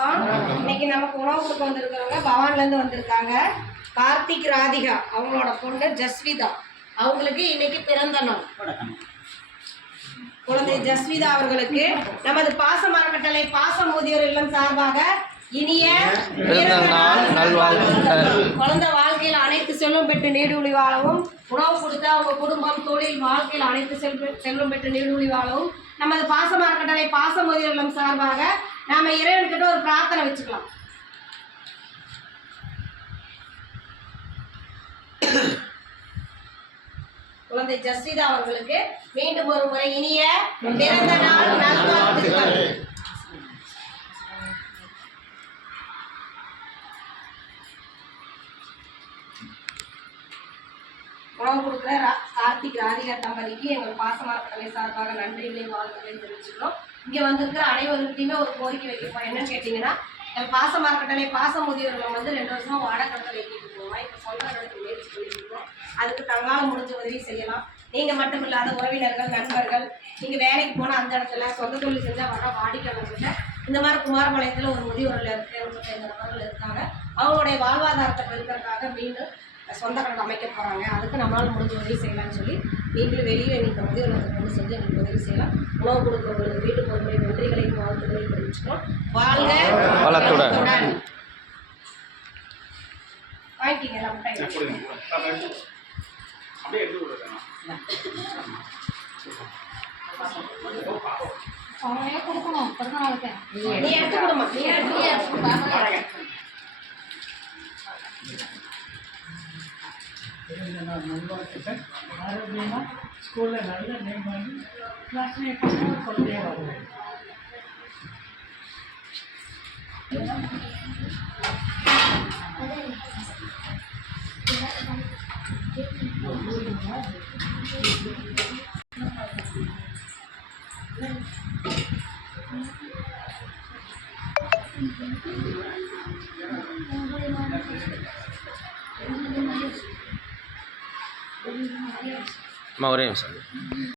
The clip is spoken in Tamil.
வணக்கம். இன்னைக்கு நமக்கு உணவு கொடுக்க வந்திருக்கிறவங்க பவான்லேருந்து வந்திருக்காங்க. கார்த்திக் ராதிகா அவங்களோட பொண்ணு ஜஸ்விதா. அவங்களுக்கு இன்னைக்கு பிறந்த நாள். குழந்தை ஜஸ்விதா அவர்களுக்கு நமது பாச மரக்கட்டளை பாச முதியோர் இல்லம் சார்பாக இனிய குழந்தை வாழ்க்கையில் அனைத்து செல்வம் பெற்று நீடூழி வாழவும், உணவு கொடுத்த அவங்க குடும்பம் தொழில் வாழ்க்கையில் அனைத்து செல்வம் பெற்று நீடூழி வாழவும் நமது பாச மரக்கட்டளை பாச முதியோர் இல்லம் சார்பாக நாம இறைவன்கிட்ட ஒரு பிரார்த்தனை வச்சுக்கலாம். குழந்தை ஜஸ்விதா அவர்களுக்கு மீண்டும் ஒரு முறை இனிய பிறந்த நாள் நல்வாழ்த்துக்கள். உணவு கொடுக்குற கார்த்திக் ராதிகா தம்பதிக்கு எங்கள் பாசமரக்கட்டளை சார்பாக நன்றிகளை வாழ்த்துக்களை தெரிவிச்சுக்கிறோம். இங்கே வந்திருக்கிற அனைவருக்கிட்டையுமே ஒரு கோரிக்கை வைக்கப்போம். என்னன்னு கேட்டிங்கன்னா, எங்கள் பாசமரக்கட்டளை பாச முதியோர்கள் 2 வருஷமாக வாடகை வைக்கிட்டு இருக்கோம். இப்போ சொந்த இடத்துக்கு முயற்சி பண்ணியிருக்கோம். அதுக்கு தங்களால் முடிஞ்ச உதவி செய்யலாம். நீங்கள் மட்டும் இல்லாத உறவினர்கள் நண்பர்கள், நீங்கள் வேலைக்கு போனால் அந்த இடத்துல சொந்த தொழில் செஞ்சால் வர வாடிக்கையாளர்கிட்ட இந்த மாதிரி குமாரபாளையத்தில் ஒரு முதியோரில் இருக்கிற நபர்கள் இருக்காங்க. அவங்களுடைய வாழ்வாதாரத்தை பெருக்கிறதுக்காக மீண்டும் சொந்த கடன் அமைக்க போகிறாங்க. அதுக்கு நம்மளால் முடிஞ்ச உதவி செய்யலாம்னு சொல்லி நீங்களும் வெளியே நீங்கள் முதியோர்களுக்கு கொண்டு செஞ்சு எங்களுக்கு உதவி செய்யலாம். உணவு கொடுக்குறவங்களுக்கு வீட்டுக்கு ஒரு முறை நன்றிகளையும் வாழ்த்துக்களையும் தெரிவிச்சுக்கோம். வாழ்க வளத்துடன். வாங்கிக்கிங்க அவங்களே கொடுக்கணும். பிறந்தநாளுக்கு நீ எடுத்து கொடுமா. நீ நல்வாழ்த்துக்கள். ஆரோக்கியமாக ஸ்கூலில் நல்ல நேம் வாங்கி கிளாஸ்லேயே குழந்தையாக வருவேன். ஒரே நிமிஷம்.